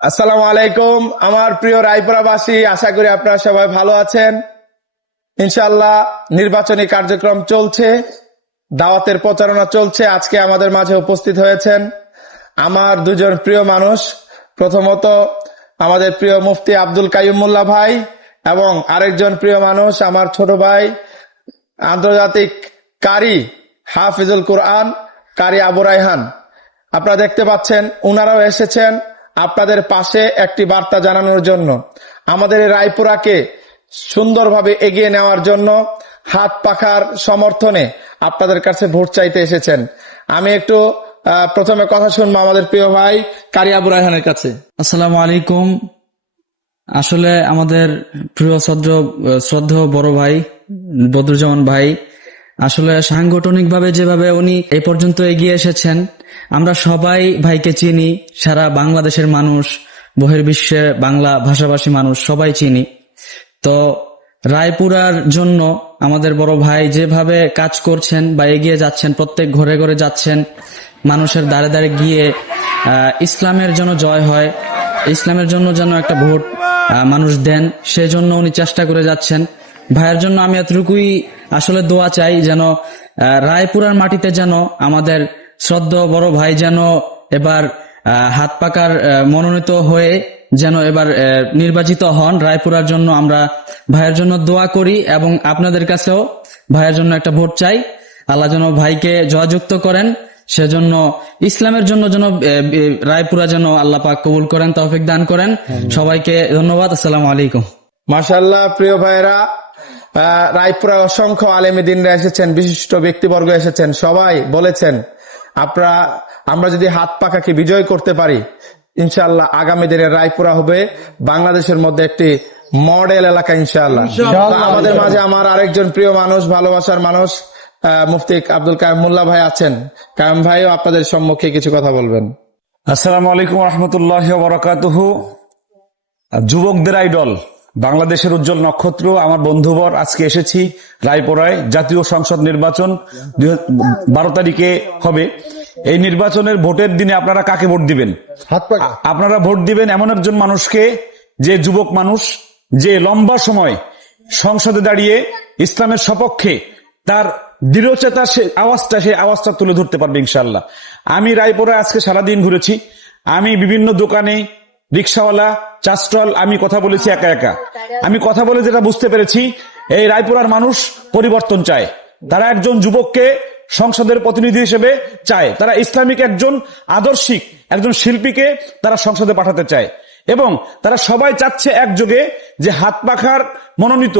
আসসালামু আলাইকুম আমার প্রিয় রায়পুরাবাসী, আশা করি আপনারা সবাই ভালো আছেন। ইনশাআল্লাহ নির্বাচনী কার্যক্রম চলছে, দাওয়াতের প্রচারণা চলছে। আজকে আমাদের মাঝে উপস্থিত হয়েছেন আমার দুজন প্রিয় মানুষ। প্রথমত আমাদের প্রিয় মুফতি আব্দুল কাইয়ুম মোল্লা ভাই, এবং আরেকজন প্রিয় মানুষ আমার ছোট ভাই আন্তর্জাতিক কারি হাফিজুল কুরআন কারি আবু রায়হান। আপনারা দেখতে পাচ্ছেন উনারাও এসেছেন আপনাদের পাশে একটি বার্তা জানানোর জন্য, আমাদের এই রায়পুরাকে সুন্দরভাবে এগিয়ে নেওয়ার জন্য হাত পাখার সমর্থনে আপনাদের কাছে ভোট চাইতে এসেছেন। আমি একটু প্রথমে কথা শুনবো আমাদের প্রিয় ভাই কারি আবু রায়হানের কাছে। আসসালামু আলাইকুম। আসলে আমাদের প্রিয় শ্রদ্ধেয় বড় ভাই বদরুজ্জামান ভাই আসলে সাংগঠনিকভাবে যেভাবে উনি এই পর্যন্ত এগিয়ে এসেছেন, আমরা সবাই ভাইকে চিনি। সারা বাংলাদেশের মানুষ, বহির্বিশ্বে বাংলা ভাষাভাষী মানুষ সবাই চিনি। তো রায়পুরার জন্য আমাদের বড় ভাই যেভাবে কাজ করছেন বা এগিয়ে যাচ্ছেন, প্রত্যেক ঘরে ঘরে যাচ্ছেন, মানুষের দ্বারে দ্বারে গিয়ে ইসলামের জন্য জয় হয়, ইসলামের জন্য যেন একটা ভোট মানুষ দেন, সেজন্য উনি চেষ্টা করে যাচ্ছেন। ভাইয়ের জন্য আমি এতটুকুই আসলে দোয়া চাই, যেন রায়পুরার মাটিতে যেন আমাদের শ্রদ্ধেয় বড় ভাই যেন এবার হাত পাকার মনোনীত হয়ে যেন এবার নির্বাচিত হন। রায়পুরার জন্য আমরা ভাইয়ের জন্য দোয়া করি এবং আপনাদের কাছেও ভাইয়ের জন্য একটা ভোট চাই। আল্লাহ যেন ভাইকে জয়যুক্ত করেন, সেজন্য ইসলামের জন্য যেন রায়পুরা যেন আল্লাহ পাক কবুল করেন, তৌফিক দান করেন। সবাইকে ধন্যবাদ। আসসালামু আলাইকুম। মাশাআল্লাহ, প্রিয় ভাইরা, রায়পুরা অসংখ্য আলেমী দিনরা এসেছেন, বিশিষ্ট ব্যক্তিবর্গ এসেছেন, সবাই বলেছেন আমরা যদি হাত পাখাকে বিজয় করতে পারি, ইনশাআল্লাহ আগামী দিনে রায়পুরা হবে বাংলাদেশের মধ্যে একটি মডেল এলাকা ইনশাআল্লাহ। আমাদের মাঝে আমার আরেকজন প্রিয় মানুষ, ভালোবাসার মানুষ মুফতি আব্দুল কাইয়ুম মোল্লা ভাই আছেন। কাইয়ুম ভাইও আপনাদের সম্মুখে কিছু কথা বলবেন। আসসালামু আলাইকুম রহমতুল্লাহ বারাকাতুহু। যুবকদের আইডল, বাংলাদেশের উজ্জ্বল নক্ষত্র, আমার বন্ধুবর, আজকে এসেছি রায়পুরায়। জাতীয় সংসদ নির্বাচন 12 তারিখে হবে। এই নির্বাচনের ভোটের দিনে আপনারা কাকে ভোট দিবেন? আপনারা ভোট দিবেন এমন একজন মানুষকে, যে যুবক মানুষ, যে লম্বা সময় সংসদে দাঁড়িয়ে ইসলামের সপক্ষে তার দৃঢ়চেতা সে আওয়াজটা তুলে ধরতে পারবে ইনশাআল্লাহ। আমি রায়পুরায় আজকে সারাদিন ঘুরেছি। আমি বিভিন্ন দোকানে, রিক্সাওয়ালা, চা স্টল, আমি কথা বলেছি একা একা। আমি কথা বলে যেটা বুঝতে পেরেছি, এই রায়পুরার মানুষ পরিবর্তন চায়। তারা একজন যুবককে সংসদের প্রতিনিধি হিসেবে চায়। তারা ইসলামিক একজন আদর্শিক একজন শিল্পীকে তারা সংসদে পাঠাতে চায়, এবং তারা সবাই চাচ্ছে একযোগে যে হাত পাখার মনোনীত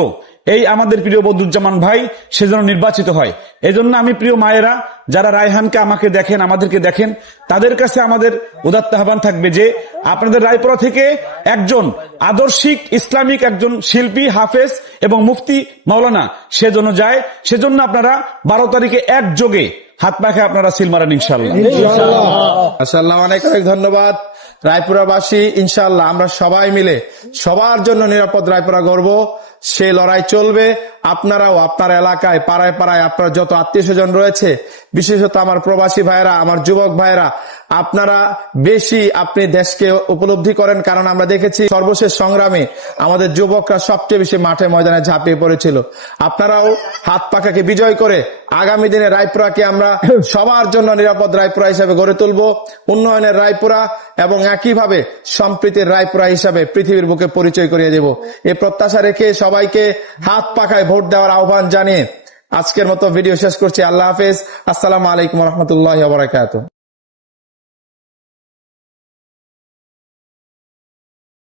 এই আমাদের প্রিয় বদরুজ্জামান ভাই সে যেন নির্বাচিত হয়। এই জন্য আমি প্রিয় মায়েরা, যারা রায়হানকে আমাকে দেখেন, আমাদেরকে দেখেন, তাদের কাছে আমাদের উদাত্ত আহ্বান থাকবে যে আপনাদের রায়পুরা থেকে একজন আদর্শিক ইসলামিক একজন শিল্পী, হাফেজ এবং মুফতি মাওলানা সে যেন যায়। সেজন্য আপনারা 12 তারিখে একযোগে হাত পাখে আপনারা সিল মারেন ইনশাআল্লাহ। মাশাআল্লাহ, অনেক অনেক ধন্যবাদ। রায়পুরাবাসী, ইনশাআল্লাহ আমরা সবাই মিলে সবার জন্য নিরাপদ রায়পুরা গড়ব, সে লড়াই চলবে। আপনারাও আপনার এলাকায়, পাড়ায় পাড়ায় আপনার যত আত্মীয় স্বজন রয়েছে, বিশেষত আমার প্রবাসী ভাইরা, আমার যুবক ভাইরা, আপনারা বেশি আপনি দেশকে উপলব্ধি করেন, কারণ আমরা দেখেছি সর্বশেষ সংগ্রামে আমাদের যুবকরা সবচেয়ে বেশি মাঠে ময়দানে ঝাঁপিয়ে পড়েছিল। আপনারাও হাত পাখাকে বিজয় করে আগামী দিনে রায়পুরাকে আমরা সবার জন্য নিরাপদ রায়পুরা হিসাবে গড়ে তুলব, উন্নয়নের রায়পুরা এবং একইভাবে সম্প্রীতির রায়পুরা হিসাবে পৃথিবীর বুকে পরিচয় করিয়ে দেব। এই প্রত্যাশা রেখে সবাইকে হাত পাখায় ভোট দেওয়ার আহ্বান জানিয়ে আজকের মতো ভিডিও শেষ করছি। আল্লাহ হাফেজ। আসসালামু আলাইকুম রহমতুল্লাহ বারাকাতুহু।